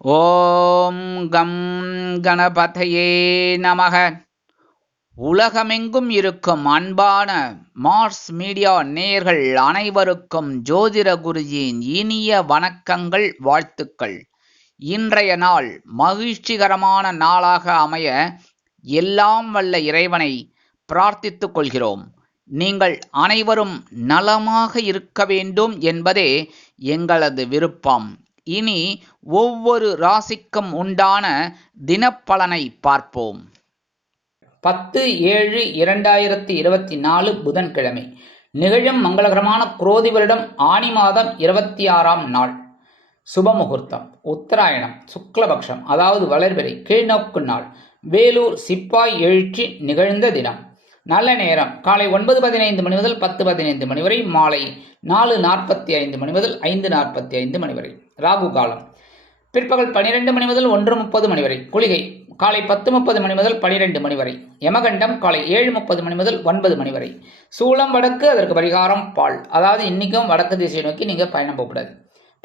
ஓம் come கணபதையே நமக. உலகமெங்கும் இருக்கும் அன்பான மார்ஸ் மீடியா நேயர்கள் அனைவருக்கும் ஜோதிட குருஜியின் இனிய வணக்கங்கள், வாழ்த்துக்கள். இன்றைய நாள் மகிழ்ச்சிகரமான நாளாக அமைய எல்லாம் வல்ல இறைவனை பிரார்த்தித்துக் கொள்கிறோம். நீங்கள் அனைவரும் நலமாக இருக்க வேண்டும் என்பதே எங்களது விருப்பம். இனி ஒவ்வொரு ராசிக்கும் உண்டான தினப்பலனை பார்ப்போம். 10/7/2024 புதன்கிழமை. நிகழும் மங்களகரமான குரோதி வருடம் ஆனி மாதம் 26ஆம் நாள். சுபமுகூர்த்தம் உத்தராயணம் சுக்லபக்ஷம், அதாவது வளர்பிறை கீழ்நோக்கு நாள். வேலூர் சிப்பாய் எழுச்சி நிகழ்ந்த தினம். நல்ல நேரம் காலை 9:15 மணி முதல் 10:15 மணி வரை, மாலை 4:45 மணி முதல் 5:45 மணி வரை. ராகு காலம் பிற்பகல் 12 மணி முதல் 1:30 மணி வரை. குளிகை காலை 10:30 மணி முதல் 12 மணி வரை. யமகண்டம் காலை 7:30 மணி முதல் 9 மணி வரை. சூளம் வடக்கு, அதற்கு பரிகாரம் பால். அதாவது இன்னைக்கும் வடக்கு திசையை நோக்கி நீங்கள் பயணம் போகக்கூடாது,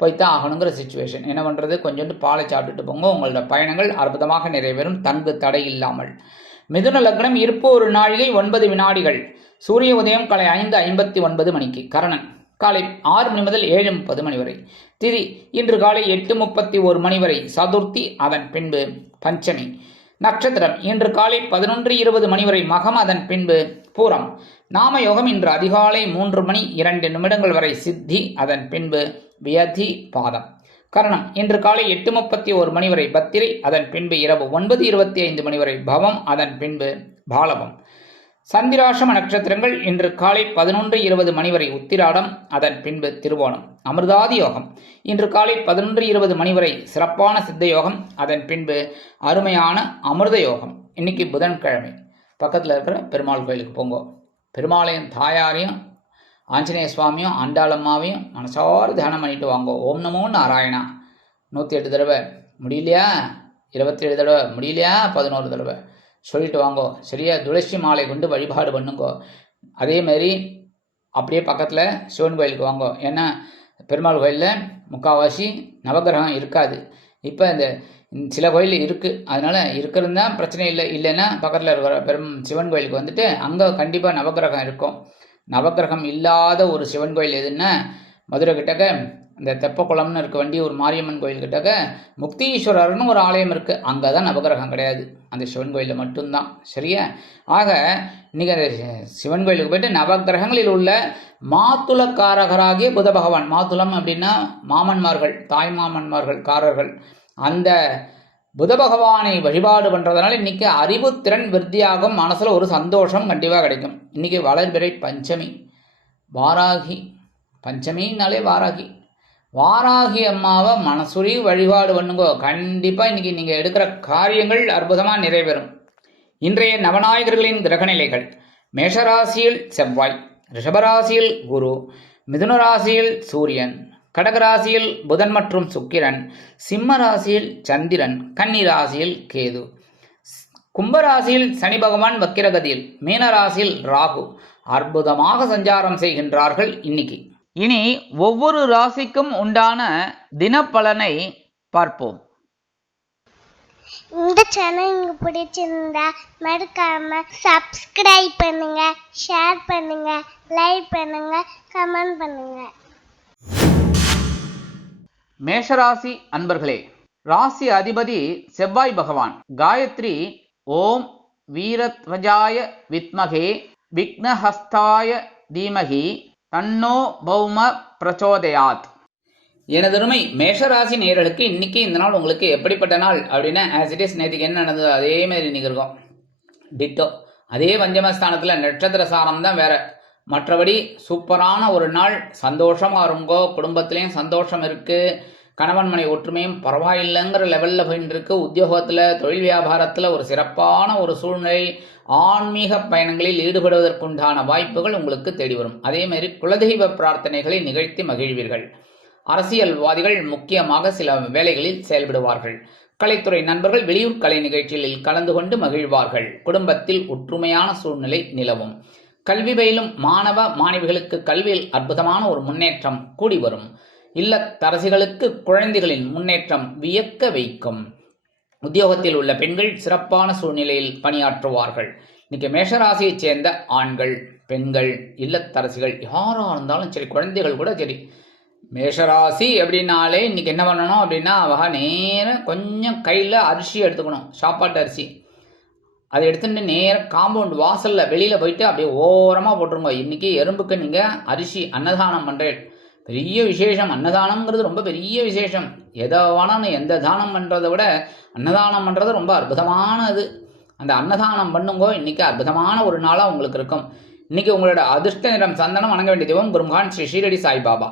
போய்த்தான் ஆகணுங்கிற சுச்சுவேஷன். என்ன பண்ணுறது, கொஞ்சோண்டு பாலை சாப்பிட்டுட்டு போங்க. உங்களோட பயணங்கள் அற்புதமாக நிறைவேறும், தங்கு தடை இல்லாமல். மிதுன லக்னம் இருப்பு 1 நாழிகை 9 வினாடிகள். சூரிய உதயம் காலை 5:59 மணிக்கு. கரணன் காலை 6 மணி முதல் 7:30 மணி வரை. திதி இன்று காலை 8:31 மணி வரை சதுர்த்தி, அதன் பின்பு பஞ்சமி. நட்சத்திரம் இன்று காலை 11:20 மணி வரை மகம், அதன் பின்பு பூரம். நாமயோகம் இன்று அதிகாலை 3 மணி 2 நிமிடங்கள் வரை சித்தி, அதன் பின்பு வியதி பாதம். கரணம் இன்று காலை 8:31 மணி வரை பத்திரை, அதன் பின்பு இரவு 9:25 மணி வரை பவம், அதன் பின்பு பாலவம். சந்திராசிரம நட்சத்திரங்கள் இன்று காலை 11:20 மணி வரை உத்திராடம், அதன் பின்பு திருவோணம். அமிர்தாதி யோகம் இன்று காலை 11:20 மணி வரை சிறப்பான சித்த யோகம், அதன் பின்பு அருமையான அமிர்த யோகம். இன்னைக்கு புதன்கிழமை. பக்கத்தில் இருக்கிற பெருமாள் கோயிலுக்கு போங்க. பெருமாளையும் தாயாரையும் ஆஞ்சநேய சுவாமியும் ஆண்டாளம்மாவையும் மனசார தியானம் பண்ணிட்டு வாங்க. ஓம் நமோ நாராயணா 108 தடவை முடியலையா, 27 தடவை முடியலையா, 11 தடவை சொல்லிட்டு வாங்கோ. சரியா? துளசி மாலை கொண்டு வழிபாடு பண்ணுங்கோ. அதேமாரி அப்படியே பக்கத்தில் சிவன் கோயிலுக்கு வாங்கோ. ஏன்னா பெருமாள் கோயிலில் முக்கால்வாசி நவகிரகம் இருக்காது. இப்போ இந்த சில கோயில் இருக்குது, அதனால் இருக்கிறது தான் பிரச்சனை இல்லை. இல்லைன்னா பக்கத்தில் இருக்கிற சிவன் கோயிலுக்கு வந்துட்டு அங்கே கண்டிப்பாக நவகிரகம் இருக்கும். நவகிரகம் இல்லாத ஒரு சிவன் கோயில் எதுன்னா மதுரை கிட்டக்க இந்த தெப்பக்குளம்னு இருக்க வேண்டிய ஒரு மாரியம்மன் கோயில் கிட்டக்க முக்தீஸ்வரர்னு ஒரு ஆலயம் இருக்குது. அங்கே தான் நவகிரகம் கிடையாது, அந்த சிவன் கோயிலில் மட்டும்தான். சரியா? ஆக நீங்கள் அந்த சிவன் கோயிலுக்கு போய்ட்டு நவகிரகங்களில் உள்ள மாத்துளக்காரகராகிய புத பகவான், மாத்துளம் அப்படின்னா மாமன்மார்கள், தாய் மாமன்மார்கள், காரர்கள், அந்த புத பகவானை வழிபாடு பண்ணுறதுனால இன்றைக்கி அறிவுத்திறன் விருத்தியாகும், மனசில் ஒரு சந்தோஷம் கண்டிப்பாக கிடைக்கும். இன்றைக்கி வளர்பிறை பஞ்சமி, வாராகி. பஞ்சமின்னாலே வாராகி. வாராகி அம்மாவை மனசுரி வழிபாடு பண்ணுங்கோ. கண்டிப்பாக இன்றைக்கி நீங்கள் எடுக்கிற காரியங்கள் அற்புதமாக நிறைவேறும். இன்றைய நவநாயகர்களின் கிரகநிலைகள்: மேஷராசியில் செவ்வாய், ரிஷபராசியில் குரு, மிதுன ராசியில் சூரியன், கடகராசியில் புதன் மற்றும் சுக்கிரன், சிம்ம ராசியில் சந்திரன், கன்னி ராசியில் கேது, கும்பராசியில் சனி பகவான் வக்கிரகதியில், மீன ராசியில் ராகு அற்புதமாக சஞ்சாரம் செய்கின்றார்கள். இன்னைக்கு இனி ஒவ்வொரு ராசிக்கும் உண்டான தினப்பலனை பார்ப்போம். இந்த சேனல் உங்களுக்கு பிடிச்சிருந்தா மறக்காம சப்ஸ்கிரைப் பண்ணுங்க, ஷேர் பண்ணுங்க, லைக் பண்ணுங்க, கமெண்ட் பண்ணுங்க. மேஷராசி அன்பர்களே, ராசி அதிபதி செவ்வாய் பகவான். காயத்ரி ஓம் வீரத்வஜாய வித்மகே விக்னஹஸ்தாய தீமகி தன்னோ பௌம பிரச்சோதயாத். எனதருமை மேஷராசி நேயர்களுக்கு இன்னைக்கு இந்த நாள் உங்களுக்கு எப்படிப்பட்ட நாள் அப்படின்னா, ஆஸ் இட் இஸ் நேற்றுக்கு என்ன நடந்ததோ அதே மாதிரி இன்னைக்கு இருக்கும். டிட்டோ. அதே பஞ்சமஸ்தானத்தில் நட்சத்திர சாரம் தான் வேற. மற்றபடி சூப்பரான ஒரு நாள். சந்தோஷமாக இருங்கோ. குடும்பத்திலையும் சந்தோஷம் இருக்குது. கணவன் மனை ஒற்றுமையும் பரவாயில்லைங்கிற லெவலில் போயின்னு இருக்கு. உத்தியோகத்தில், தொழில் வியாபாரத்தில் ஒரு சிறப்பான ஒரு சூழ்நிலை. ஆன்மீக பயணங்களில் ஈடுபடுவதற்குண்டான வாய்ப்புகள் உங்களுக்கு தேடி வரும். அதேமாதிரி குலதெய்வ பிரார்த்தனைகளை நிகழ்த்தி மகிழ்வீர்கள். அரசியல்வாதிகள் முக்கியமாக சில வேலைகளில் செயல்படுவார்கள். கலைத்துறை நண்பர்கள் வெளியூர் கலை நிகழ்ச்சிகளில் கலந்து கொண்டு மகிழ்வார்கள். குடும்பத்தில் ஒற்றுமையான சூழ்நிலை நிலவும். கல்வி பயிலும் மாணவ மாணவிகளுக்கு கல்வியில் அற்புதமான ஒரு முன்னேற்றம் கூடி வரும். இல்லத்தரசிகளுக்கு குழந்தைகளின் முன்னேற்றம் வியக்க வைக்கும். உத்தியோகத்தில் உள்ள பெண்கள் சிறப்பான சூழ்நிலையில் பணியாற்றுவார்கள். இன்னைக்கு மேஷராசியைச் சேர்ந்த ஆண்கள், பெண்கள், இல்லத்தரசிகள் யாராக இருந்தாலும் சரி, குழந்தைகள் கூட சரி, மேஷராசி அப்படின்னாலே இன்னைக்கு என்ன பண்ணணும் அப்படின்னா, அவங்க நேரம் கொஞ்சம் கையில் அரிசி எடுத்துக்கணும், சாப்பாட்டு அரிசி. அதை எடுத்துட்டு நேரம் காம்பவுண்ட் வாசலில் வெளியில் போயிட்டு அப்படியே ஓரமாக போட்டுருங்க. இன்றைக்கி எறும்புக்கு நீங்கள் அரிசி அன்னதானம் பண்ணுறேன். பெரிய விசேஷம். அன்னதானம்ங்கிறது ரொம்ப பெரிய விசேஷம். எதை வேணாலும் எந்த தானம் பண்ணுறதை விட அன்னதானம் பண்ணுறது ரொம்ப அற்புதமானது. அந்த அன்னதானம் பண்ணுங்கோ. இன்றைக்கி அற்புதமான ஒரு நாளாக உங்களுக்கு இருக்கும். இன்றைக்கி உங்களோட அதிர்ஷ்ட நிறம் சந்தனம். வணங்க வேண்டிய தெய்வம் குருமகான் ஸ்ரீ ஷீரடி சாய்பாபா.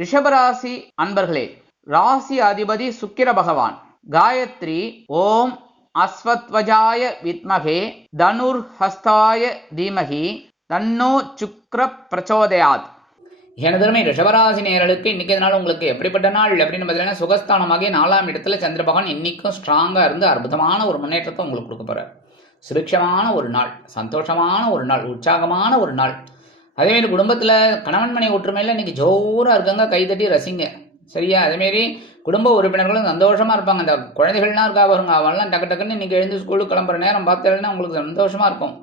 ரிஷபராசி அன்பர்களே, ராசி அதிபதி சுக்கிர பகவான். காயத்ரி ஓம் அஸ்வத்வஜாய வித்மகே தனுர் ஹஸ்தாய தீமகி தன்னோ சுக்ர பிரச்சோதயாத். எனதருமை ரிஷபராசி நேயர்களுக்கு இன்னைக்கு நாள் உங்களுக்கு எப்படிப்பட்ட நாள் அப்படின்னு பார்த்தீங்கன்னா, சுகஸ்தானமாகிய 4ஆம் இடத்துல சந்திர பகவான் இன்னைக்கும் ஸ்ட்ராங்காக இருந்து அற்புதமான ஒரு முன்னேற்றத்தை உங்களுக்கு கொடுக்க போகிறார். சுபிக்ஷமான ஒரு நாள், சந்தோஷமான ஒரு நாள், உற்சாகமான ஒரு நாள். அதேமாரி குடும்பத்தில் கணவன் மனை ஒற்றுமையில் இன்னைக்கு ஜோராக இருக்காங்க, கைதட்டி ரசிங்க. சரியா? அதேமாரி குடும்ப உறுப்பினர்களும் சந்தோஷமாக இருப்பாங்க. அந்த குழந்தைகள்லாம் இருக்கா பாருங்க, அவெல்லாம் டக்கு டக்குன்னு இன்றைக்கி எழுந்து ஸ்கூலுக்கு கிளம்புற நேரம் பார்த்தேன்னா உங்களுக்கு சந்தோஷமாக இருக்கும்.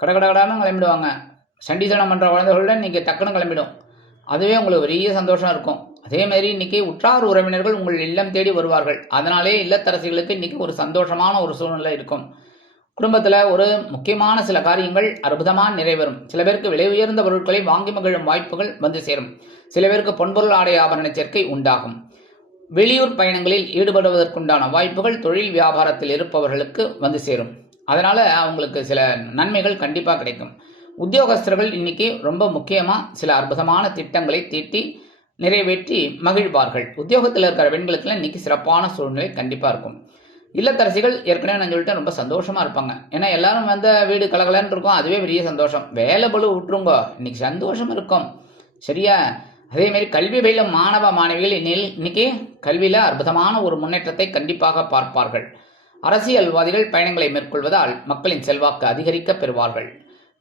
கடகடகடான்னு கிளம்பிடுவாங்க. சண்டிசனம் பண்ணுற குழந்தைகளோட இன்றைக்கி டக்குன்னு கிளம்பிடும். அதுவே உங்களுக்கு பெரிய சந்தோஷம் இருக்கும். அதேமாரி இன்றைக்கி உற்றார் உறவினர்கள் உங்கள் இல்லம் தேடி வருவார்கள். அதனாலே இல்லத்தரசிகளுக்கு இன்றைக்கி ஒரு சந்தோஷமான ஒரு சூழ்நிலை இருக்கும். குடும்பத்தில் ஒரு முக்கியமான சில காரியங்கள் அற்புதமாக நிறைவேறும். சில பேருக்கு விலை உயர்ந்த பொருட்களை வாங்கி மகிழும் வாய்ப்புகள் வந்து சேரும். சில பேருக்கு பொன்பொருள் ஆடை ஆபரண சேர்க்கை உண்டாகும். வெளியூர் பயணங்களில் ஈடுபடுவதற்குண்டான வாய்ப்புகள் தொழில் வியாபாரத்தில் இருப்பவர்களுக்கு வந்து சேரும். அதனால் அவங்களுக்கு சில நன்மைகள் கண்டிப்பாக கிடைக்கும். உத்தியோகஸ்தர்கள் இன்னைக்கு ரொம்ப முக்கியமாக சில அற்புதமான திட்டங்களை தீட்டி நிறைவேற்றி மகிழ்வார்கள். உத்தியோகத்தில் இருக்கிற பெண்களுக்கெல்லாம் இன்னைக்கு சிறப்பான சூழ்நிலை கண்டிப்பாக இருக்கும். இல்லத்தரசிகள் ஏற்கனவே நான் சொல்லிட்டேன், ரொம்ப சந்தோஷமாக இருப்பாங்க. ஏன்னா எல்லாரும் வந்த வீடு கலகலன்னு இருக்கும், அதுவே பெரிய சந்தோஷம். வேலை பளு விட்டுருங்க, இன்னைக்கு சந்தோஷம் இருக்கும். சரியா? அதேமாரி கல்வி பயிலும் மாணவ மாணவிகள் இன்னைக்கு கல்வியில் அற்புதமான ஒரு முன்னேற்றத்தை கண்டிப்பாக பார்ப்பார்கள். அரசியல்வாதிகள் பயணங்களை மேற்கொள்வதால் மக்களின் செல்வாக்கு அதிகரிக்க பெறுவார்கள்.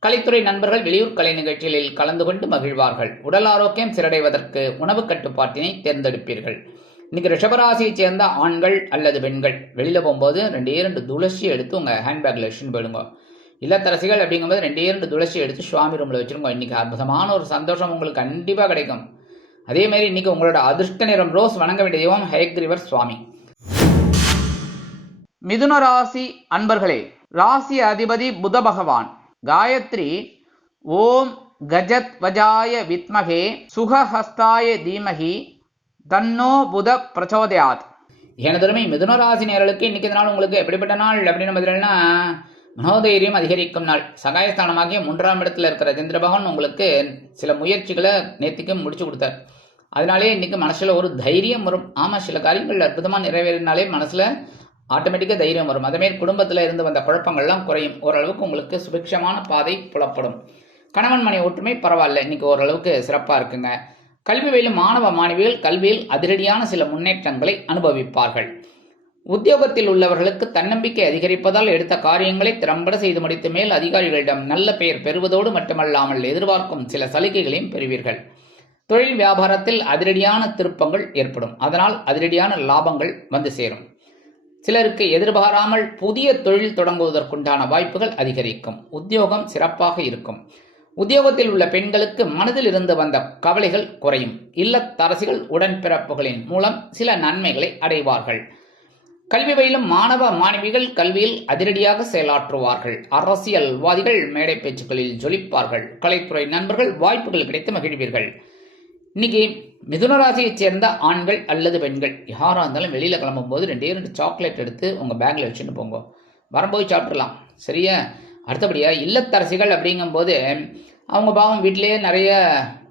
கலைத்துறை நண்பர்கள் வெளியூர் கலை நிகழ்ச்சிகளில் கலந்து கொண்டு மகிழ்வார்கள். உடல் ஆரோக்கியம் சிறடைவதற்கு உணவு கட்டுப்பாட்டினை தேர்ந்தெடுப்பீர்கள். இன்னைக்கு ரிஷபராசியைச் சேர்ந்த ஆண்கள் அல்லது பெண்கள் வெளியில் போகும்போது 2 துளசி எடுத்து உங்கள் ஹேண்ட்பேக்கில் வச்சுன்னு போயிடுங்க. இல்லத்தரசிகள் அப்படிங்கும்போது 2 துளசி எடுத்து சுவாமி ரூமில் வச்சுருங்க. இன்றைக்கி அற்புதமான ஒரு சந்தோஷம் உங்களுக்கு கண்டிப்பாக கிடைக்கும். அதேமாரி இன்றைக்கி உங்களோட அதிர்ஷ்ட நிறம் ரோஸ். வணங்க வேண்டிய தெய்வம் ஹயக்ரீவர் சுவாமி. மிதுன ராசி அன்பர்களே, ராசி அதிபதி புத பகவான். காயத்ரி ஓம் கஜத் வஜாய வித்மகே சுகஹஸ்தாய தீமகி தன்னோ புத பிரச்சோதயாத். எனதருமை மிதுனராசி நேயர்களுக்கு இன்னைக்கு நாள் உங்களுக்கு எப்படிப்பட்ட நாள் அப்படின்னு பார்த்தீங்கன்னா, மனோதைரியம் அதிகரிக்கும் நாள். சகாயஸ்தானமாகிய 3ஆம் இடத்துல இருக்கிற சந்திர பகவான் உங்களுக்கு சில முயற்சிகளை நேற்றுக்கு முடிச்சு கொடுத்தார். அதனாலே இன்னைக்கு மனசில் ஒரு தைரியம் வரும். ஆமாம், சில காரியங்கள் அற்புதமாக நிறைவேறினாலே மனசில் ஆட்டோமேட்டிக்காக தைரியம் வரும். அதேமாரி குடும்பத்தில் இருந்து வந்த குழப்பங்கள்லாம் குறையும். ஓரளவுக்கு உங்களுக்கு சுபிக்ஷமான பாதை புலப்படும். கணவன் மனை ஒற்றுமை பரவாயில்ல, இன்னைக்கு ஓரளவுக்கு சிறப்பாக இருக்குங்க. கல்வி பயிலும் மாணவ மாணவிகள் கல்வியில் அதிரடியான சில முன்னேற்றங்களை அனுபவிப்பார்கள். உத்தியோகத்தில் உள்ளவர்களுக்கு தன்னம்பிக்கை அதிகரிப்பதால் எடுத்த காரியங்களை திறம்பட செய்து முடித்து மேல் அதிகாரிகளிடம் நல்ல பெயர் பெறுவதோடு மட்டுமல்லாமல் எதிர்பார்க்கும் சில சலுகைகளையும் பெறுவீர்கள். தொழில் வியாபாரத்தில் அதிரடியான திருப்பங்கள் ஏற்படும். அதனால் அதிரடியான லாபங்கள் வந்து சேரும். சிலருக்கு எதிர்பாராமல் புதிய தொழில் தொடங்குவதற்குண்டான வாய்ப்புகள் அதிகரிக்கும். உத்தியோகம் சிறப்பாக இருக்கும். உத்தியோகத்தில் உள்ள பெண்களுக்கு மனதில் இருந்து வந்த கவலைகள் குறையும். இல்லத்தரசிகள் உடன்பிறப்புகளின் மூலம் சில நன்மைகளை அடைவார்கள். கல்வி பயிலும் மாணவ மாணவிகள் கல்வியில் அதிரடியாக செயலாற்றுவார்கள். அரசியல்வாதிகள் மேடை பேச்சுக்களில் ஜொலிப்பார்கள். கலைத்துறை நண்பர்கள் வாய்ப்புகள் கிடைத்து மகிழ்வீர்கள். இன்னைக்கு மிதுனராசியைச் சேர்ந்த ஆண்கள் அல்லது பெண்கள் யாராக இருந்தாலும் வெளியில் கிளம்பும்போது 2 சாக்லேட் எடுத்து உங்கள் பேக்கில் வச்சுட்டு போங்க. வரும்போது சாப்பிட்றலாம். சரியா? அடுத்தபடியாக இல்லத்தரசிகள் அப்படிங்கும்போது அவங்க பாவம் வீட்டிலேயே நிறைய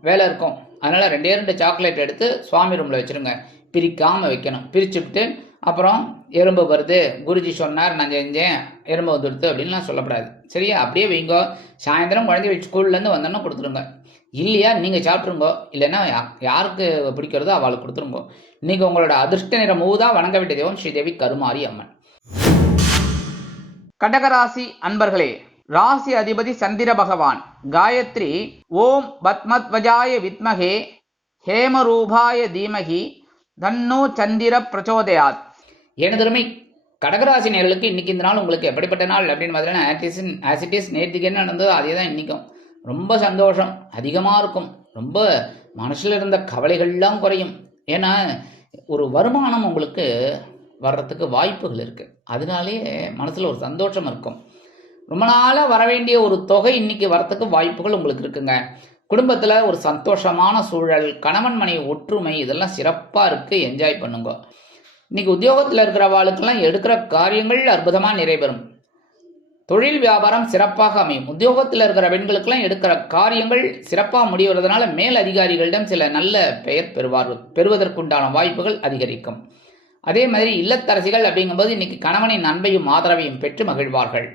வேலை இருக்கும். அதனால் 2 சாக்லேட் எடுத்து சுவாமி ரூமில் வச்சுருங்க. பிரிக்காமல் வைக்கணும். பிரிச்சுவிட்டு அப்புறம் எறும்பு வருது, குருஜி சொன்னார், நான் செஞ்சேன், எறும்பு வந்துடுது அப்படின்லாம் சொல்லக்கூடாது. சரியா? அப்படியே வைங்கோ. சாயந்தரம் குழந்தை ஸ்கூல்லேருந்து வந்தோன்னா கொடுத்துருங்க. இல்லையா நீங்கள் சாப்பிட்ருங்கோ. இல்லைன்னா யாருக்கு பிடிக்கிறதோ அவளுக்கு கொடுத்துருங்கோ. இன்றைக்கி உங்களோட அதிர்ஷ்ட நிறம் ஊதா. வணங்க வேண்டிய தெய்வம் ஸ்ரீதேவி கருமாரி அம்மன். கடகராசி அன்பர்களே, ராசி அதிபதி சந்திர பகவான். காயத்ரி ஓம் பத்மத்வஜாய வித்மகே ஹேமரூபாய தீமகி தன்னோ சந்திர பிரச்சோதயாத். எனதருமை கடகராசி நேர்களுக்கு இன்னைக்கு இந்த நாள் உங்களுக்கு எப்படிப்பட்ட நாள் அப்படின்னு பார்த்தீங்கன்னா, ஆஸ் இட் இஸ் நேற்றுக்கு என்ன நடந்ததோ அதே தான் இன்றைக்கும். ரொம்ப சந்தோஷம் அதிகமாக இருக்கும். ரொம்ப மனசில் இருந்த கவலைகள்லாம் குறையும். ஏன்னா ஒரு வருமானம் உங்களுக்கு வர்றதுக்கு வாய்ப்புகள் இருக்குது. அதனாலே மனசில் ஒரு சந்தோஷம் இருக்கும். ரொம்ப நாளாக வர வேண்டிய ஒரு தொகை இன்னைக்கு வரத்துக்கு வாய்ப்புகள் உங்களுக்கு இருக்குங்க. குடும்பத்தில் ஒரு சந்தோஷமான சூழல், கணவன் மனைவி ஒற்றுமை, இதெல்லாம் சிறப்பாக இருக்குது. என்ஜாய் பண்ணுங்க. இன்னைக்கு உத்தியோகத்தில் இருக்கிறவாளுக்கெல்லாம் எடுக்கிற காரியங்கள் அற்புதமாக நிறைவேறும். தொழில் வியாபாரம் சிறப்பாக அமையும். உத்தியோகத்தில் இருக்கிற பெண்களுக்கெல்லாம் எடுக்கிற காரியங்கள் சிறப்பாக முடிவதனால மேல் அதிகாரிகளிடம் சில நல்ல பெயர் பெறுவதற்குண்டான வாய்ப்புகள் அதிகரிக்கும். அதே மாதிரி இல்லத்தரசிகள் அப்படிங்கும்போது இன்னைக்கு கணவனின் அன்பையும் ஆதரவையும் பெற்று மகிழ்வார்கள்.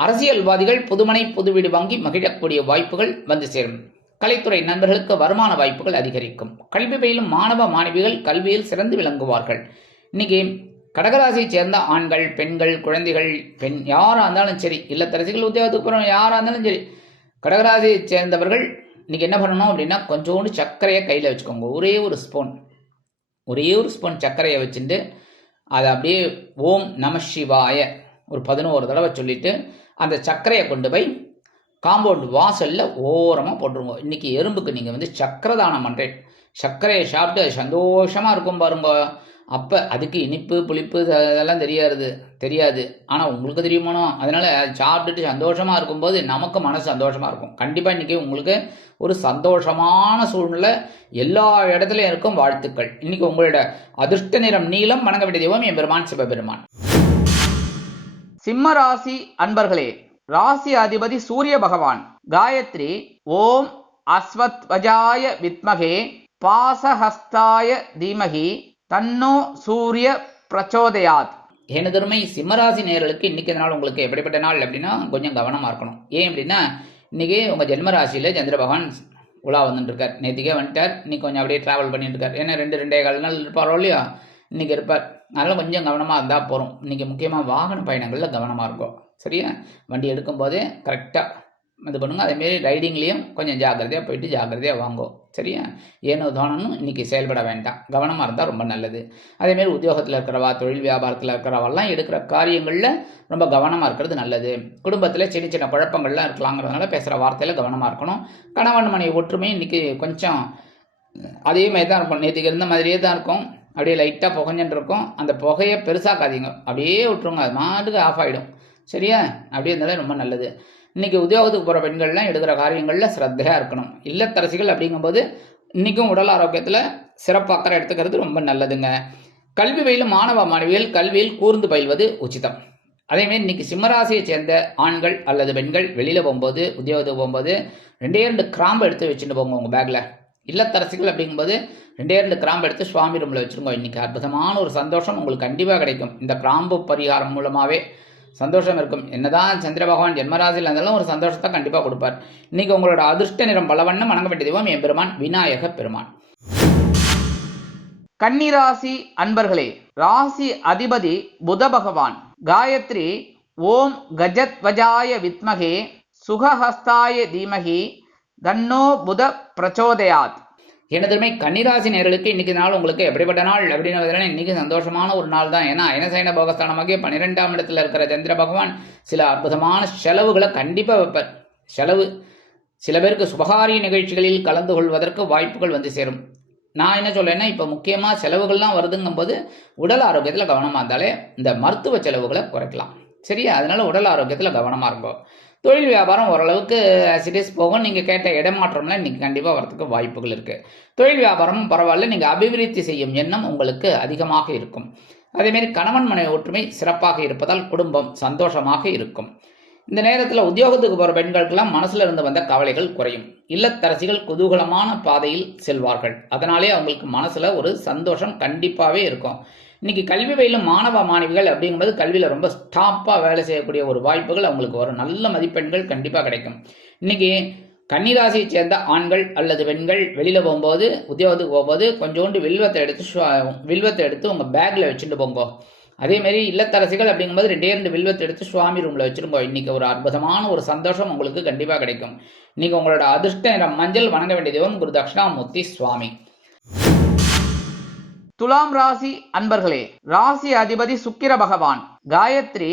அரசியல்வாதிகள் புதுமனை புதுவீடு வாங்கி மகிழக்கூடிய வாய்ப்புகள் வந்து சேரும். கலைத்துறை நண்பர்களுக்கு வருமான வாய்ப்புகள் அதிகரிக்கும். கல்வி பயிலும் மாணவ மாணவிகள் கல்வியில் சிறந்து விளங்குவார்கள். இன்னைக்கு கடகராசியை சேர்ந்த ஆண்கள், பெண்கள், குழந்தைகள், யாராக இருந்தாலும் சரி, இல்லத்தரசிகள், உத்தியோகத்துக்கு போகிறோம், யாராக இருந்தாலும் சரி, கடகராசியை சேர்ந்தவர்கள் இன்னைக்கு என்ன பண்ணணும் அப்படின்னா, கொஞ்சோண்டு சர்க்கரையை கையில் வச்சுக்கோங்க. ஒரே ஒரு ஸ்பூன் சர்க்கரையை வச்சுட்டு அதை அப்படியே ஓம் நம சிவாய ஒரு 11 தடவை சொல்லிட்டு அந்த சர்க்கரையை கொண்டு போய் காம்பவுண்ட் வாசலில் ஓரமாக போட்டுருங்க. இன்றைக்கி எறும்புக்கு நீங்கள் சர்க்கரை தானம் பண்ணுறேன். சர்க்கரையை சாப்பிட்டு அது சந்தோஷமாக இருக்கும் பாருங்க. அப்போ அதுக்கு இனிப்பு புளிப்பு அதெல்லாம் தெரியாது. ஆனால் உங்களுக்கு தெரியுமானோ. அதனால் அது சாப்பிட்டுட்டு சந்தோஷமாக இருக்கும்போது நமக்கு மனசு சந்தோஷமாக இருக்கும். கண்டிப்பாக இன்றைக்கி உங்களுக்கு ஒரு சந்தோஷமான சூழ்நிலை எல்லா இடத்துலையும் இருக்கும். வாழ்த்துக்கள். இன்றைக்கி உங்களோட அதிர்ஷ்ட நிறம் நீலம். வணங்க வேண்டிய தெய்வம் எம்பெருமான் சிவபெருமான். சிம்ம ராசி அன்பர்களே, ராசி அதிபதி சூரிய பகவான். காயத்ரி ஓம் அஸ்வத்வஜாய வித்மகே பாசஹஸ்தாய தீமகி தன்னோ சூரிய பிரச்சோதயாத். எனதருமை சிம்மராசி நேயர்களுக்கு இன்னைக்கு நாள் உங்களுக்கு எப்படிப்பட்ட நாள் அப்படின்னா கொஞ்சம் கவனமாக இருக்கணும். ஏன் அப்படின்னா இன்னைக்கு உங்கள் ஜென்மராசியில் சந்திர பகவான் உலா வந்துட்டு இருக்கார். நேற்றுக்கே வந்துட்டார். இன்னைக்கு கொஞ்சம் அப்படியே ட்ராவல் பண்ணிட்டு இருக்கார். ஏன்னா 2-2.25 நாள் இருப்பாரோ இல்லையா, இன்னைக்கு இருப்பார். அதனால் கொஞ்சம் கவனமாக இருந்தால் போகிறோம். இன்றைக்கி முக்கியமாக வாகன பயணங்களில் கவனமாக இருக்கும். சரியா? வண்டி எடுக்கும்போதே கரெக்டாக இது பண்ணுங்க. அதேமாரி ரைடிங்லேயும் கொஞ்சம் ஜாக்கிரதையாக போயிட்டு ஜாக்கிரதையாக வாங்கும். சரியா? ஏனோ தோணணும் இன்றைக்கி செயல்பட வேண்டாம். கவனமாக இருந்தால் ரொம்ப நல்லது. அதேமாரி உத்தியோகத்தில் இருக்கிறவா, தொழில் வியாபாரத்தில் இருக்கிறவெல்லாம் எடுக்கிற காரியங்களில் ரொம்ப கவனமாக இருக்கிறது நல்லது. குடும்பத்தில் சின்ன சின்ன குழப்பங்கள்லாம் இருக்கலாங்கிறதுனால பேசுகிற வார்த்தையில் கவனமாக இருக்கணும். கணவன் மனைவி ஒற்றுமை இன்றைக்கி கொஞ்சம் அதே மாதிரி தான் இருக்கும். நேற்றுக்கு இருந்த மாதிரியே தான் இருக்கும். அப்படியே லைட்டாக புகைஞ்சுட்டு இருக்கும். அந்த புகையை பெருசாக்காதீங்க, அப்படியே விட்டுருங்க. அது மாட்டுக்கு ஆஃப் ஆகிடும். சரியா? அப்படியே இருந்தாலே ரொம்ப நல்லது. இன்றைக்கி உத்தியோகத்துக்கு போகிற பெண்கள்லாம் எடுக்கிற காரியங்களில் சிரத்தையாக இருக்கணும். இல்லத்தரசிகள் அப்படிங்கும்போது இன்றைக்கும் உடல் ஆரோக்கியத்தில் சிறப்பு அக்கறை எடுத்துக்கிறது ரொம்ப நல்லதுங்க. கல்வி பயிலும் மாணவ மாணவிகள் கல்வியில் கூர்ந்து பயில்வது உச்சிதம். அதேமாரி இன்றைக்கி சிம்மராசியை சேர்ந்த ஆண்கள் அல்லது பெண்கள் வெளியில் போகும்போது, உத்தியோகத்துக்கு போகும்போது 2 கிராம்பு எடுத்து வச்சுட்டு போங்க உங்கள் பேக்கில். இல்லத்தரசிகள் அப்படிங்கும்போது 2 கிராம்பு எடுத்து சுவாமி ரூமில் வச்சுருங்க. இன்றைக்கி அற்புதமான ஒரு சந்தோஷம் உங்களுக்கு கண்டிப்பாக கிடைக்கும். இந்த கிராம்பு பரிகாரம் மூலமாகவே சந்தோஷம் இருக்கும். என்னதான் சந்திர பகவான் ஜென்மராசியில் இருந்தாலும் ஒரு சந்தோஷத்தை கண்டிப்பாக கொடுப்பார். இன்றைக்கி உங்களோட அதிர்ஷ்ட நிறம் பலவண்ணம். வணங்க வேண்டிய தெய்வம் எம்பெருமான் விநாயக பெருமான். கன்னிராசி அன்பர்களே, ராசி அதிபதி புத பகவான். காயத்ரி ஓம் கஜத்வஜாய வித்மகே சுகஹஸ்தாய தீமகி தன்னோ புத பிரச்சோதயாத். எனதுமே கன்னிராசி நேர்களுக்கு இன்னைக்கு நாள் உங்களுக்கு எப்படிப்பட்ட நாள் அப்படின்னு இன்னைக்கு சந்தோஷமான ஒரு நாள் தான். ஏன்னா அயனசைன போகஸ்தானமாகிய 12ஆம் இடத்துல இருக்கிற சந்திர பகவான் சில அற்புதமான செலவுகளை கண்டிப்பாக வைப்பார். செலவு சில பேருக்கு சுபகாரிய நிகழ்ச்சிகளில் கலந்து கொள்வதற்கு வாய்ப்புகள் வந்து சேரும். நான் என்ன சொல்லேன்னா, இப்போ முக்கியமாக செலவுகள்லாம் வருதுங்கும் போது உடல் ஆரோக்கியத்தில் கவனமாக இருந்தாலே இந்த மருத்துவ செலவுகளை குறைக்கலாம். சரியா? அதனால உடல் ஆரோக்கியத்தில் கவனமாக இருக்கும். தொழில் வியாபாரம் ஓரளவுக்கு சிட்டிஸ் போகும். நீங்கள் கேட்ட இடமாற்றம்லாம் இன்றைக்கி கண்டிப்பாக வரத்துக்கு வாய்ப்புகள் இருக்குது. தொழில் வியாபாரமும் பரவாயில்ல. நீங்கள் அபிவிருத்தி செய்யும் எண்ணம் உங்களுக்கு அதிகமாக இருக்கும். அதேமாரி கணவன் மனைவி ஒற்றுமை சிறப்பாக இருப்பதால் குடும்பம் சந்தோஷமாக இருக்கும். இந்த நேரத்தில் உத்தியோகத்துக்கு போகிற பெண்களுக்கெல்லாம் மனசில் இருந்து வந்த கவலைகள் குறையும். இல்லத்தரசிகள் குதூகலமான பாதையில் செல்வார்கள். அதனாலே அவங்களுக்கு மனசில் ஒரு சந்தோஷம் கண்டிப்பாகவே இருக்கும். இன்றைக்கி கல்வி பயிலும் மாணவ மாணவிகள் அப்படிங்கும்போது கல்வியில் ரொம்ப ஸ்டாப்பாக வேலை செய்யக்கூடிய ஒரு வாய்ப்புகள் அவங்களுக்கு வரும். நல்ல மதிப்பெண்கள் கண்டிப்பாக கிடைக்கும். இன்றைக்கி கன்னிராசியை சேர்ந்த ஆண்கள் அல்லது பெண்கள் வெளியில் போகும்போது, உத்தியோகத்துக்கு போகும்போது கொஞ்சோண்டு வில்வத்தை எடுத்து உங்கள் பேக்கில் வச்சுட்டு போங்க. அதேமாரி இல்லத்தரசிகள் அப்படிங்கும்போது 2 வில்வத்தை எடுத்து சுவாமி ரூமில் வச்சுருங்க. இன்றைக்கி ஒரு அற்புதமான ஒரு சந்தோஷம் உங்களுக்கு கண்டிப்பாக கிடைக்கும். இன்றைக்கி உங்களோட அதிர்ஷ்ட நிறம் மஞ்சள். வணங்க வேண்டிய தெய்வம் குரு தட்சிணாமூர்த்தி சுவாமி. துலாம் ராசி அன்பர்களே, ராசி அதிபதி சுக்கிர பகவான். காயத்ரி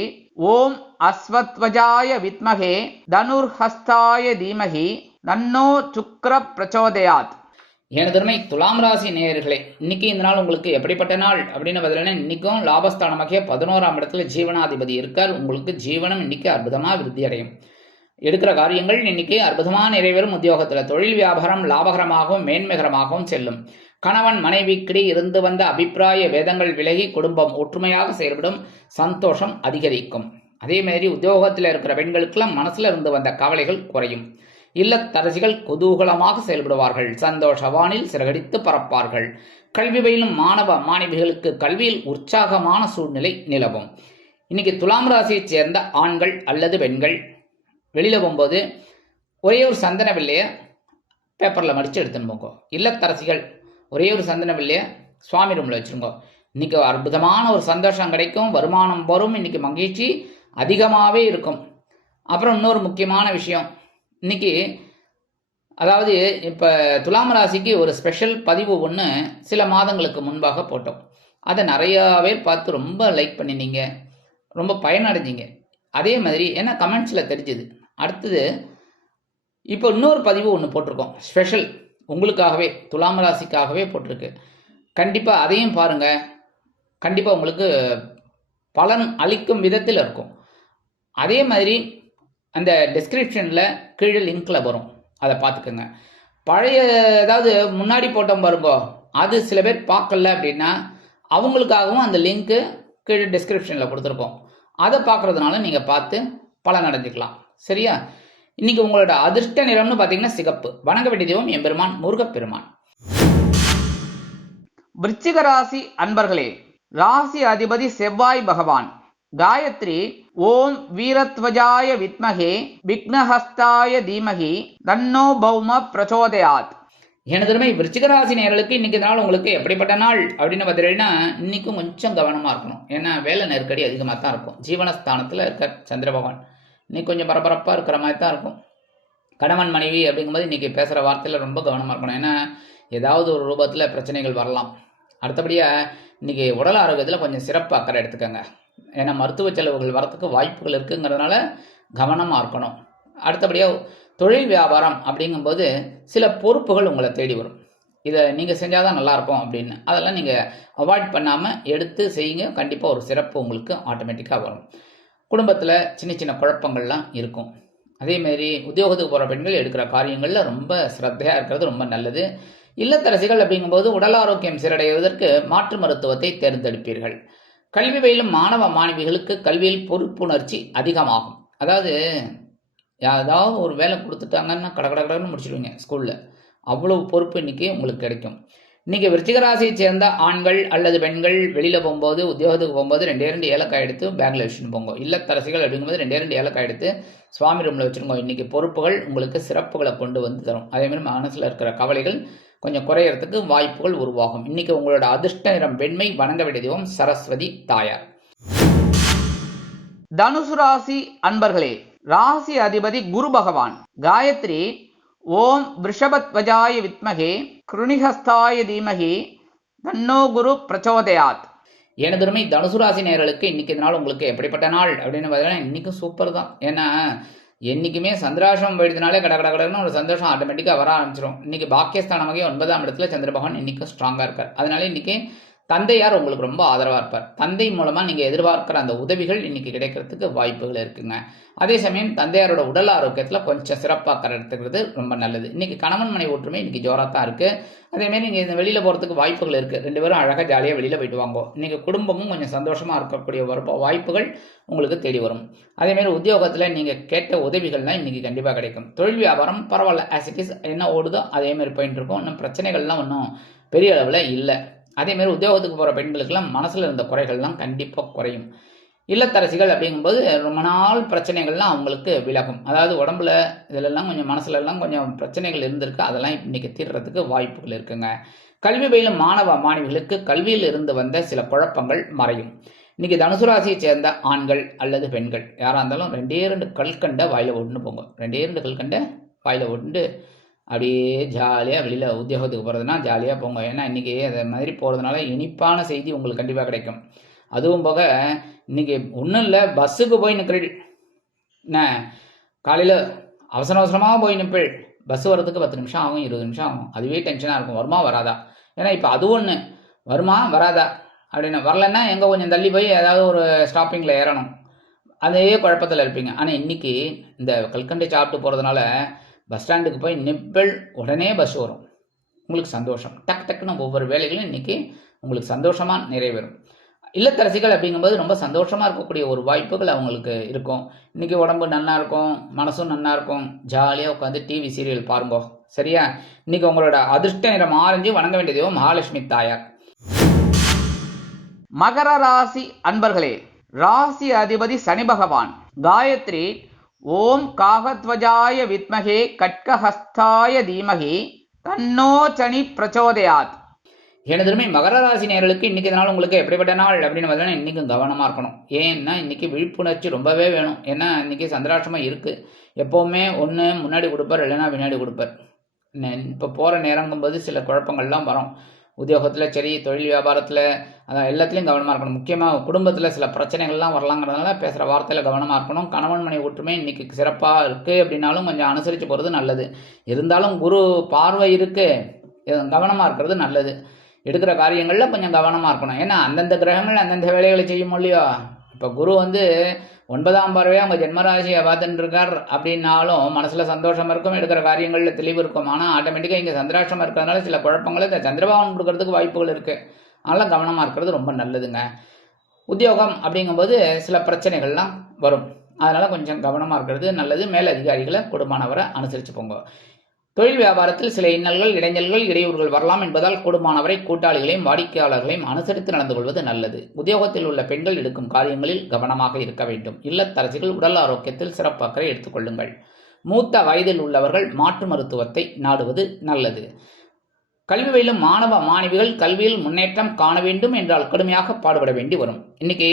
ஓம் அஸ்வத்வஜாய வித்மகே தனுர்ஹஸ்தாய தீமகி தன்னோ சுக்ர பிரச்சோதயாத். எனதருமை துலாம் ராசி நேயர்களே, இன்னைக்கு இந்த நாள் உங்களுக்கு எப்படிப்பட்ட நாள் அப்படின்னு பதிலான இன்னைக்கும் லாபஸ்தானமாக 11ஆம் இடத்துல ஜீவனாதிபதி இருக்கார். உங்களுக்கு ஜீவனம் இன்னைக்கு அற்புதமாக விருத்தி அடையும். எடுக்கிற காரியங்கள் இன்னைக்கு அற்புதமாக நிறைவேறும். உத்தியோகத்தில் தொழில் வியாபாரம் லாபகரமாகவும் மேன்மைகரமாகவும் செல்லும். கணவன் மனைவிக்கிடையே இருந்து வந்த அபிப்பிராய வேதங்கள் விலகி குடும்பம் ஒற்றுமையாக செயல்படும். சந்தோஷம் அதிகரிக்கும். அதே மாதிரி உத்தியோகத்தில் இருக்கிற பெண்களுக்கெல்லாம் மனசுல இருந்து வந்த கவலைகள் குறையும். இல்லத்தரசிகள் குதூகலமாக செயல்படுவார்கள். சந்தோஷவானில் சிறகடித்து பறப்பார்கள். கல்வி பயிலும் மாணவ மாணவிகளுக்கு கல்வியில் உற்சாகமான சூழ்நிலை நிலவும். இன்னைக்கு துலாம் ராசியைச் சேர்ந்த ஆண்கள் அல்லது பெண்கள் வெளியில் போகும்போது ஒரே ஒரு சந்தன வில்லையை பேப்பரில் மடித்து எடுத்துன்னு போங்க. இல்லத்தரசிகள் ஒரே ஒரு சந்தன வில்லையை சுவாமி ரூமில் வச்சுருங்க. இன்னைக்கு அற்புதமான ஒரு சந்தோஷம் கிடைக்கும். வருமானம் வரும். இன்னைக்கு மகிழ்ச்சி அதிகமாகவே இருக்கும். அப்புறம் இன்னொரு முக்கியமான விஷயம், இன்னைக்கு அதாவது இப்போ துலாம் ராசிக்கு ஒரு ஸ்பெஷல் பதிவு ஒன்று சில மாதங்களுக்கு முன்பாக போட்டோம். அதை நிறையா பேர் பார்த்து ரொம்ப லைக் பண்ணினீங்க, ரொம்ப பயனடைஞ்சிங்க. அதே மாதிரி என்ன கமெண்ட்ஸில் தெரிஞ்சுது. அடுத்தது இப்போ இன்னொரு பதிவு ஒன்று போட்டிருக்கோம், ஸ்பெஷல் உங்களுக்காகவே, துலாம் ராசிக்காகவே போட்டிருக்கு. கண்டிப்பாக அதையும் பாருங்கள். கண்டிப்பாக உங்களுக்கு பலன் அளிக்கும் விதத்தில் இருக்கும். அதே மாதிரி அந்த டிஸ்கிரிப்ஷனில் கீழே லிங்க்கில் வரும், அதை பார்த்துக்கோங்க. பழைய ஏதாவது முன்னாடி போட்டோம் பாருங்கோ, அது சில பேர் பார்க்கல அப்படின்னா அவங்களுக்காகவும் அந்த லிங்க்கு கீழே டிஸ்கிரிப்ஷனில் கொடுத்துருக்கோம். அதை பார்க்குறதுனால நீங்கள் பார்த்து பலன் அடைஞ்சிக்கலாம். சரியா? இன்றைக்கி உங்களோட அதிர்ஷ்ட நிறம்னு பார்த்தீங்கன்னா சிகப்பு. வணங்க வேண்டிய தெய்வம் எம்பெருமான் முருகப்பெருமான். விருச்சிக ராசி அன்பர்களே, ராசி அதிபதி செவ்வாய் பகவான். காயத்ரி ஓம் வீரத்வஜாய வித்மகே விக்னஹஸ்தாய தீமகி தன்னோ பௌம பிரச்சோதயாத். எனதுமே விருச்சிக ராசி நேயர்களுக்கு இன்னைக்கு நாள் உங்களுக்கு எப்படிப்பட்ட நாள் அப்படின்னு பார்த்தீங்கன்னா, இன்னைக்கும் கொஞ்சம் கவனமாக இருக்கணும். ஏன்னா வேலை நெருக்கடி அதிகமாக தான் இருக்கும். ஜீவனஸ்தானத்தில் இருக்க சந்திர பகவான் இன்னைக்கு கொஞ்சம் பரபரப்பாக இருக்கிற மாதிரி தான் இருக்கும். கணவன் மனைவி அப்படிங்கும்போது இன்னைக்கு பேசுகிற வார்த்தையில் ரொம்ப கவனமாக இருக்கணும். ஏன்னா ஏதாவது ஒரு ரூபத்தில் பிரச்சனைகள் வரலாம். அடுத்தபடியாக இன்னைக்கு உடல் ஆரோக்கியத்தில் கொஞ்சம் சிறப்பு அக்கறை எடுத்துக்கோங்க. ஏன்னா மருத்துவ செலவுகள் வரத்துக்கு வாய்ப்புகள் இருக்குங்கிறதுனால கவனமாக இருக்கணும். அடுத்தபடியாக தொழில் வியாபாரம் அப்படிங்கும்போது சில பொறுப்புகள் உங்களை தேடி வரும். இதை நீங்கள் செஞ்சால் தான் நல்லாயிருக்கும் அப்படின்னு அதெல்லாம் நீங்கள் அவாய்ட் பண்ணாமல் எடுத்து செய்யுங்க. கண்டிப்பாக ஒரு சிறப்பு உங்களுக்கு ஆட்டோமேட்டிக்காக வரும். குடும்பத்தில் சின்ன சின்ன குழப்பங்கள்லாம் இருக்கும். அதேமாரி உத்தியோகத்துக்கு போகிற பெண்கள் எடுக்கிற காரியங்களில் ரொம்ப சிரத்தையாக இருக்கிறது ரொம்ப நல்லது. இல்லத்தரசிகள் அப்படிங்கும்போது உடல் ஆரோக்கியம் சீரடைவதற்கு மாற்று மருத்துவத்தை தேர்ந்தெடுப்பீர்கள். கல்வி பயிலும் மாணவ மாணவிகளுக்கு கல்வியில் பொறுப்புணர்ச்சி அதிகமாகும். அதாவது ஏதாவது ஒரு வேலை கொடுத்துட்டாங்கன்னா கடகடன்னு முடிச்சிடுவீங்க ஸ்கூலில். அவ்வளவு பொறுப்பு இன்றைக்கி உங்களுக்கு கிடைக்கும். இன்றைக்கி விருச்சிக ராசியை சேர்ந்த ஆண்கள் அல்லது பெண்கள் வெளியில் போகும்போது உத்தியோகத்துக்கு போகும்போது 2 ஏலக்காய் எடுத்து பேக்கில் வச்சுட்டு போங்க. இல்லத்தரசிகள் அப்படிங்கும்போது 2 ஏலக்காய் எடுத்து சுவாமி ரூமில் வச்சுருங்க. இன்றைக்கி பொறுப்புகள் உங்களுக்கு சிறப்புகளை கொண்டு வந்து தரும். அதேமாதிரி மனசில் இருக்கிற கவலைகள் கொஞ்சம் குறையறதுக்கு வாய்ப்புகள் உருவாகும். இன்னைக்கு உங்களோட அதிர்ஷ்ட நிறம் வெண்மை. வணங்க வேண்டிய தெய்வம் சரஸ்வதி தாயார். தனுசு ராசி அன்பர்களே, ராசி அதிபதி குரு பகவான். காயத்ரி ஓம் விருஷபத்வஜாய வித்மகே கிருணிஹஸ்தாய தீமகி தன்னோ குரு பிரச்சோதயாத். எனதுமே தனுசு ராசி நேயர்களுக்கு இன்னைக்கு இந்த நாள் உங்களுக்கு எப்படிப்பட்ட நாள் அப்படின்னு பார்த்தீங்கன்னா இன்னைக்கும் சூப்பர் தான். ஏன்னா என்றைக்குமே சந்திராசிரமம் போயிடுறதுனாலே கடன்னு ஒரு சந்தோஷம் ஆட்டோமேட்டிக்காக வர ஆரம்பிச்சிடும். இன்றைக்கி பாக்கியஸ்தானமாக 9ஆம் இடத்துல சந்திர பகவான் இன்றைக்கும் ஸ்ட்ராங்காக இருக்கார். அதனால இன்றைக்கி தந்தையார் உங்களுக்கு ரொம்ப ஆதரவாக இருப்பார். தந்தை மூலமாக நீங்கள் எதிர்பார்க்குற அந்த உதவிகள் இன்றைக்கி கிடைக்கிறதுக்கு வாய்ப்புகள் இருக்குங்க. அதே சமயம் தந்தையாரோட உடல் ஆரோக்கியத்தில் கொஞ்சம் சிறப்பாக எடுத்துக்கிறது ரொம்ப நல்லது. இன்றைக்கி கணவன் மனைவி ஒற்றுமை இன்றைக்கி ஜோராக தான் இருக்குது. அதேமாரி நீங்கள் இந்த வெளியில் போகிறதுக்கு வாய்ப்புகள் இருக்குது. 2 பேரும் அழகாக ஜாலியாக வெளியில் போயிட்டு வாங்க. இன்றைக்கி குடும்பமும் கொஞ்சம் சந்தோஷமாக இருக்கக்கூடிய வாய்ப்புகள் உங்களுக்கு தேடி வரும். அதேமாரி உத்தியோகத்தில் நீங்கள் கேட்ட உதவிகள்லாம் இன்றைக்கி கண்டிப்பாக கிடைக்கும். தொழில் வியாபாரம் பரவாயில்ல, ஆஸ் இட் இஸ் என்ன ஓடுதோ அதேமாரி போயிட்டு இருக்கும். இன்னும் பிரச்சனைகள்லாம் ஒன்றும் பெரிய அளவில் இல்லை. அதேமாரி உத்தியோகத்துக்கு போகிற பெண்களுக்கெல்லாம் மனசில் இருந்த குறைகள்லாம் கண்டிப்பாக குறையும். இல்லத்தரசிகள் அப்படிங்கும்போது ரொம்ப நாள் பிரச்சனைகள்லாம் அவங்களுக்கு விலகும். அதாவது உடம்புல இதிலெல்லாம் கொஞ்சம் மனசுலெல்லாம் கொஞ்சம் பிரச்சனைகள் இருந்திருக்கு. அதெல்லாம் இன்றைக்கி தீர்றதுக்கு வாய்ப்புகள் இருக்குங்க. கல்வி பயிலும் மாணவ மாணவிகளுக்கு கல்வியில் இருந்து வந்த சில குழப்பங்கள் மறையும். இன்றைக்கி தனுசு ராசியை சேர்ந்த ஆண்கள் அல்லது பெண்கள் யாராக இருந்தாலும் 2 கல்கண்டை வாயில் ஒன்று போங்க. 2 கல்கண்டை வாயில் ஒன்று அப்படியே ஜாலியாக வெளியில் உத்தியோகத்துக்கு போகிறதுனா ஜாலியாக போங்க. ஏன்னா இன்றைக்கி அதை மாதிரி போகிறதுனால இனிப்பான செய்தி உங்களுக்கு கண்டிப்பாக கிடைக்கும். அதுவும் போக இன்றைக்கி ஒன்றும் இல்லை, பஸ்ஸுக்கு போய் நிற்கிறீள் என்ன, காலையில் அவசரமாக போய் நிற்பீள், பஸ் வரதுக்கு 10 நிமிஷம் ஆகும், 20 நிமிஷம் ஆகும். அதுவே டென்ஷனாக இருக்கும். வருமா வராதா? ஏன்னா இப்போ அது ஒன்று, வருமா வராதா அப்படின்னு. வரலன்னா எங்கே கொஞ்சம் தள்ளி போய் ஏதாவது ஒரு ஸ்டாப்பிங்கில் ஏறணும். அதே குழப்பத்தில் இருப்பீங்க. ஆனால் இன்றைக்கி இந்த கல்கண்டை சாப்பிட்டு போகிறதுனால பஸ் ஸ்டாண்டுக்கு போய் நிப்பல், உடனே பஸ் வரும். உங்களுக்கு சந்தோஷம். டக்குன்னு ஒவ்வொரு வேலைகளும் இன்றைக்கி உங்களுக்கு சந்தோஷமாக நிறைவேறும். இல்லத்தரசிகள் அப்படிங்கும்போது ரொம்ப சந்தோஷமாக இருக்கக்கூடிய ஒரு வாய்ப்புகள் அவங்களுக்கு இருக்கும். இன்றைக்கி உடம்பு நன்னா இருக்கும், மனசும் நன்னா இருக்கும். ஜாலியாக உட்காந்து டிவி சீரியல் பாருங்கோ. சரியா? இன்றைக்கி உங்களோட அதிர்ஷ்ட நிறம் ஆரஞ்சு. வணங்க வேண்டிய தெய்வம் மகாலட்சுமி தாயார். மகர ராசி அன்பர்களே, ராசி அதிபதி சனி பகவான். காயத்ரி ஓம் காகத்வஜாய வித்மகே கட்கஹஸ்தாய தீமகி தன்னோ சனி பிரச்சோதயாத். எனதுமே மகர ராசி நேயர்களுக்கு இன்றைக்கி நாள் உங்களுக்கு எப்படிப்பட்ட நாள் அப்படின்னு பார்த்தீங்கன்னா இன்றைக்கும் கவனமாக இருக்கணும். ஏன்னா இன்றைக்கி விழிப்புணர்ச்சி ரொம்பவே வேணும். ஏன்னா இன்றைக்கி சந்திராஷ்டமம் இருக்குது. எப்போவுமே ஒன்று முன்னாடி கொடுப்பார், இல்லைன்னா பின்னாடி கொடுப்பார். இப்போ போகிற நேரங்கும்போது சில குழப்பங்கள்லாம் வரும். உத்தியோகத்தில் சரி, தொழில் வியாபாரத்தில், அதான் எல்லாத்துலேயும் கவனமாக இருக்கணும். முக்கியமாக குடும்பத்தில் சில பிரச்சனைகள்லாம் வரலாங்கிறதுனால பேசுகிற வார்த்தையில் கவனமாக இருக்கணும். கணவன் மனைவி ஒற்றுமை இன்றைக்கி சிறப்பாக இருக்குது அப்படின்னாலும் கொஞ்சம் அனுசரித்து போகிறது நல்லது. இருந்தாலும் குரு பார்வை இருக்குது, கவனமாக இருக்கிறது நல்லது. எடுக்கிற காரியங்களில் கொஞ்சம் கவனமாக இருக்கணும். ஏன்னா அந்தந்த கிரகங்கள் அந்தந்த வேலைகளை செய்யும் இல்லையோ. இப்போ குரு 9ஆம் பார்வையாக அவங்க ஜென்மராசியை பார்த்துட்டு இருக்கார் அப்படின்னாலும் மனசில் சந்தோஷம் இருக்கும், எடுக்கிற காரியங்களில் தெளிவு இருக்கும். ஆனால் ஆட்டோமேட்டிக்காக இங்கே சந்திராஷ்டமம் இருக்கிறதுனால சில குழப்பங்களை இந்த சந்திரபாவன் கொடுக்கறதுக்கு வாய்ப்புகள் இருக்குது. அதனால் கவனமாக இருக்கிறது ரொம்ப நல்லதுங்க. உத்தியோகம் அப்படிங்கும்போது சில பிரச்சனைகள்லாம் வரும். அதனால் கொஞ்சம் கவனமாக இருக்கிறது நல்லது. மேல் அதிகாரிகளை கூடுமானவரை அனுசரித்து போங்க. தொழில் வியாபாரத்தில் சில இன்னல்கள், இடைஞ்சல்கள், இடையூறுகள் வரலாம் என்பதால் கூடுமானவரை கூட்டாளிகளையும் வாடிக்கையாளர்களையும் அனுசரித்து நடந்து கொள்வது நல்லது. உத்தியோகத்தில் உள்ள பெண்கள் எடுக்கும் காரியங்களில் கவனமாக இருக்க வேண்டும். இல்லத்தரசிகள் உடல் ஆரோக்கியத்தில் சிறப்பு அக்கறை எடுத்துக்கொள்ளுங்கள். மூத்த வயதில் உள்ளவர்கள் மாற்று மருத்துவத்தை நாடுவது நல்லது. கல்வி பயிலும் மாணவ மாணவிகள் கல்வியில் முன்னேற்றம் காண வேண்டும் என்றால் கடுமையாக பாடுபட வேண்டி வரும். இன்னைக்கு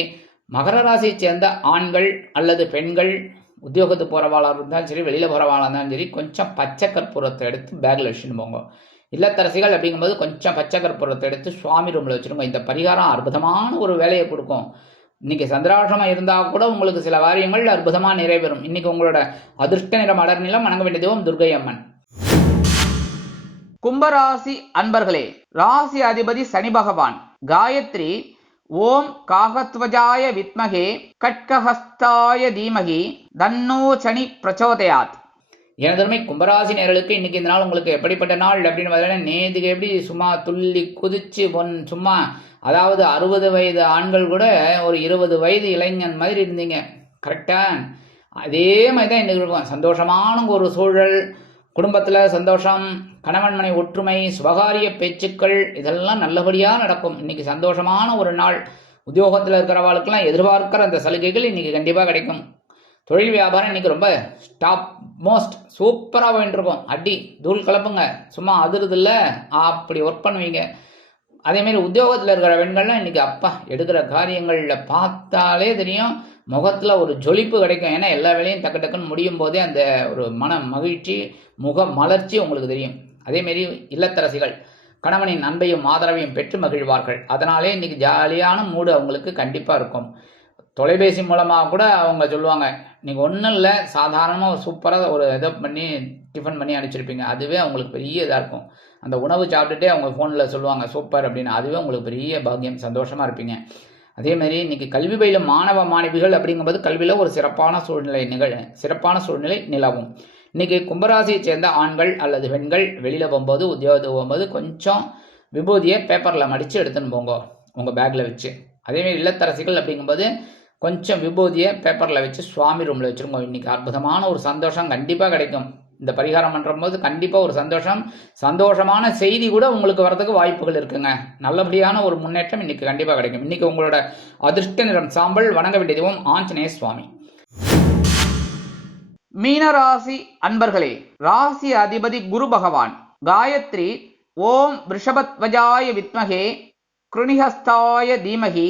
மகர ராசியை சேர்ந்த ஆண்கள் அல்லது பெண்கள் உத்தியோகத்துக்கு போகிறவாளாக இருந்தாலும் சரி, வெளியில் போகிறவாளாக இருந்தாலும் சரி, கொஞ்சம் பச்சை கற்பூரத்தை எடுத்து பேக்கில் வச்சுன்னு போங்க. இல்லத்தரசிகள் அப்படிங்கும்போது கொஞ்சம் பச்சை கற்பூரத்தை எடுத்து சுவாமி ரூமில் வச்சுருங்க. இந்த பரிகாரம் அற்புதமான ஒரு வேலையை கொடுக்கும். இன்றைக்கி சந்திராஷ்டமம் இருந்தால் கூட உங்களுக்கு சில காரியங்கள் அற்புதமாக நிறைவேறும். இன்றைக்கி உங்களோட அதிர்ஷ்ட நிறம் அடர் நிலம். வணங்க வேண்டிய தெய்வம் துர்க்கை அம்மன். கும்பராசி அன்பர்களே, ராசி அதிபதி சனி பகவான். காயத்ரி ஓம் காகத்வஜாய வித்மகே கட்கஹஸ்தாய தீமகி தன்னோ சனி பிரச்சோதயாத். எனதருமை கும்பராசி நேயர்களுக்கு இன்னைக்கு இந்த நாள் உங்களுக்கு எப்படிப்பட்ட நாள் அப்படின்னு பார்த்தீங்கன்னா, நேற்றுக்கு எப்படி சும்மா துள்ளி குதிச்சு சும்மா, அதாவது 60 வயது ஆண்கள் கூட ஒரு 20 வயது இளைஞன் மாதிரி இருந்தீங்க. கரெக்டா? அதே மாதிரி தான் இன்னைக்கு இருக்கும். சந்தோஷமான ஒரு சூழல், குடும்பத்தில் சந்தோஷம், கணவன் மனை ஒற்றுமை, சுபகாரிய பேச்சுக்கள் இதெல்லாம் நல்லபடியாக நடக்கும். இன்றைக்கி சந்தோஷமான ஒரு நாள். உத்தியோகத்தில் இருக்கிறவாளுக்கெல்லாம் எதிர்பார்க்கிற அந்த சலுகைகள் இன்றைக்கி கண்டிப்பாக கிடைக்கும். தொழில் வியாபாரம் இன்றைக்கி ரொம்ப டாப் மோஸ்ட் சூப்பராக போயிட்டுருக்கும். அடி தூள் கலப்புங்க, சும்மா அதிருதில்ல அப்படி ஒர்க் பண்ணுவீங்க. அதேமாரி உத்தியோகத்தில் இருக்கிற பெண்கள்லாம் இன்றைக்கி அப்பா எடுக்கிற காரியங்களில் பார்த்தாலே தெரியும், முகத்தில் ஒரு ஜொலிப்பு கிடைக்கும். ஏன்னா எல்லா வேலையும் டக்குன்னு முடியும் போதே அந்த ஒரு மன மகிழ்ச்சி, முக மலர்ச்சி உங்களுக்கு தெரியும். அதேமாரி இல்லத்தரசிகள் கணவனின் அன்பையும் ஆதரவையும் பெற்று மகிழ்வார்கள். அதனாலே இன்றைக்கி ஜாலியான மூடு அவங்களுக்கு கண்டிப்பாக இருக்கும். தொலைபேசி மூலமாக கூட அவங்க சொல்லுவாங்க, நீங்கள் ஒன்றும் இல்லை, சாதாரணமாக சூப்பராக ஒரு இதை பண்ணி டிஃபன் பண்ணி அனுப்பிச்சிருப்பீங்க. அதுவே அவங்களுக்கு பெரிய இதாக இருக்கும். அந்த உணவு சாப்பிட்டுட்டே அவங்க ஃபோனில் சொல்லுவாங்க சூப்பர் அப்படின்னு. அதுவே உங்களுக்கு பெரிய பாக்கியம், சந்தோஷமாக இருப்பீங்க. அதேமாரி இன்றைக்கி கல்வி பயிலும் மாணவ மாணவிகள் அப்படிங்கும்போது கல்வியில் ஒரு சிறப்பான சூழ்நிலை நிலவும். இன்றைக்கி கும்பராசியை சேர்ந்த ஆண்கள் அல்லது பெண்கள் வெளியில் போகும்போது, உத்தியோகத்துக்கு போகும்போது கொஞ்சம் விபூதியை பேப்பரில் மடித்து எடுத்துன்னு போங்க உங்கள் பேக்கில் வச்சு. அதேமாரி இல்லத்தரசிகள் அப்படிங்கும்போது கொஞ்சம் விபூதியை பேப்பரில் வச்சு சுவாமி ரூமில் வச்சுருங்க. இன்றைக்கி அற்புதமான ஒரு சந்தோஷம் கண்டிப்பாக கிடைக்கும். இந்த பரிகாரம் பண்ணும்போது கண்டிப்பாக ஒரு சந்தோஷமான செய்தி கூட உங்களுக்கு வரதுக்கு வாய்ப்புகள் இருக்குங்க. நல்லபடியான ஒரு முன்னேற்றம் இன்றைக்கி கண்டிப்பாக கிடைக்கும். இன்றைக்கி உங்களோட அதிர்ஷ்ட நிறம் சாம்பல். வணங்க வேண்டிய தெய்வம் ஆஞ்சநேய சுவாமி. மீனராசி அன்பர்களே, ராசி அதிபதி குரு பகவான். காயத்ரி ஓம் ரிஷபத்வஜாய வித்மகே கிருணிஹஸ்தாய தீமகி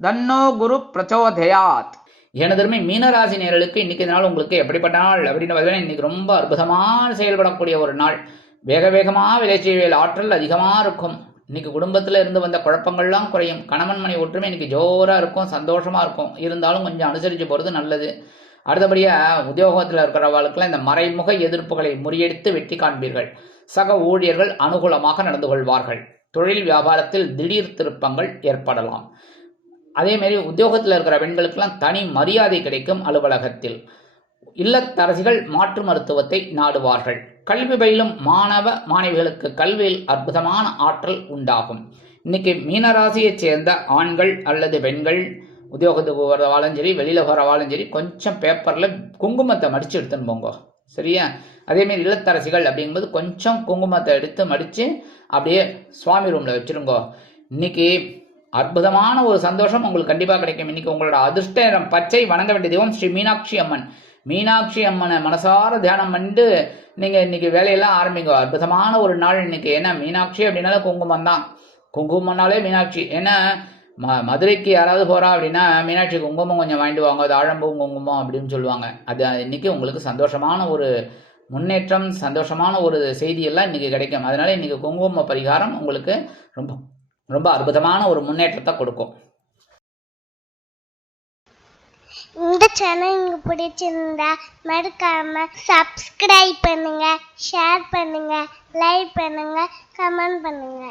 தன்னோ குரு பிரச்சோதயாத். எனதருமை மீனராசி நேயர்களுக்கு இன்னைக்கு நாள் உங்களுக்கு எப்படிப்பட்ட நாள் அப்படின்னு பார்த்தீங்கன்னா, இன்னைக்கு ரொம்ப அற்புதமாக செயல்படக்கூடிய ஒரு நாள். வேகமாக விளைச்சல் ஆற்றல் அதிகமாக இருக்கும். இன்னைக்கு குடும்பத்தில் இருந்து வந்த குழப்பங்கள்லாம் குறையும். கணவன் மனை ஒற்றுமை இன்னைக்கு ஜோராக இருக்கும், சந்தோஷமாக இருக்கும். இருந்தாலும் கொஞ்சம் அனுசரித்து போகிறது நல்லது. அடுத்தபடியாக உத்தியோகத்தில் இருக்கிறவர்களுக்கெல்லாம் இந்த மறைமுக எதிர்ப்புகளை முறியடித்து வெற்றி காண்பீர்கள். சக ஊழியர்கள் அனுகூலமாக நடந்து கொள்வார்கள். தொழில் வியாபாரத்தில் திடீர் திருப்பங்கள் ஏற்படலாம். அதேமாரி உத்தியோகத்தில் இருக்கிற பெண்களுக்கெல்லாம் தனி மரியாதை கிடைக்கும் அலுவலகத்தில். இல்லத்தரசிகள் மாற்று மருத்துவத்தை நாடுவார்கள். கல்வி பயிலும் மாணவ மாணவிகளுக்கு கல்வியில் அற்புதமான ஆற்றல் உண்டாகும். இன்னைக்கு மீனராசியைச் சேர்ந்த ஆண்கள் அல்லது பெண்கள் உத்தியோகத்துக்கு வரவாலும் சரி, வெளியில் வரவாலும் சரி, கொஞ்சம் பேப்பரில் குங்குமத்தை மடித்து எடுத்துன்னு போங்க, சரியா? அதேமாரி இல்லத்தரசிகள் அப்படிங்கும்போது கொஞ்சம் குங்குமத்தை எடுத்து மடித்து அப்படியே சுவாமி ரூமில் வச்சுருங்க. இன்னைக்கு அற்புதமான ஒரு சந்தோஷம் உங்களுக்கு கண்டிப்பாக கிடைக்கும். இன்னைக்கு உங்களோட அதிர்ஷ்ட நிறம் பச்சை. வணங்க வேண்டிய தெய்வம் ஸ்ரீ மீனாட்சி அம்மன். மீனாட்சி அம்மனை மனசார தியானம் பண்ணிட்டு நீங்கள் இன்னைக்கு வேலையெல்லாம் ஆரம்பிங்க. அற்புதமான ஒரு நாள் இன்னைக்கு. ஏன்னா மீனாட்சி அப்படின்னாலே குங்குமம் தான். குங்குமம்னாலே மீனாட்சி. ஏன்னா மதுரைக்கு யாராவது போகிறா அப்படின்னா மீனாட்சி குங்குமம் கொஞ்சம் வாங்கிட்டு வாங்க, அது ஆழம்பூ குங்குமம் அப்படின்னு சொல்லுவாங்க. அது இன்னைக்கு உங்களுக்கு சந்தோஷமான ஒரு முன்னேற்றம், சந்தோஷமான ஒரு செய்தியெல்லாம் இன்னைக்கு கிடைக்கும். அதனால இன்னைக்கு குங்கும பரிகாரம் உங்களுக்கு ரொம்ப ரொம்ப அற்புதமான ஒரு முன்னேற்றத்தை கொடுக்கும். இந்த சேனல் உங்களுக்கு பிடிச்சிருந்தா மறக்காம சப்ஸ்கிரைப் பண்ணுங்க, ஷேர் பண்ணுங்க, லைக் பண்ணுங்க, கமெண்ட் பண்ணுங்க.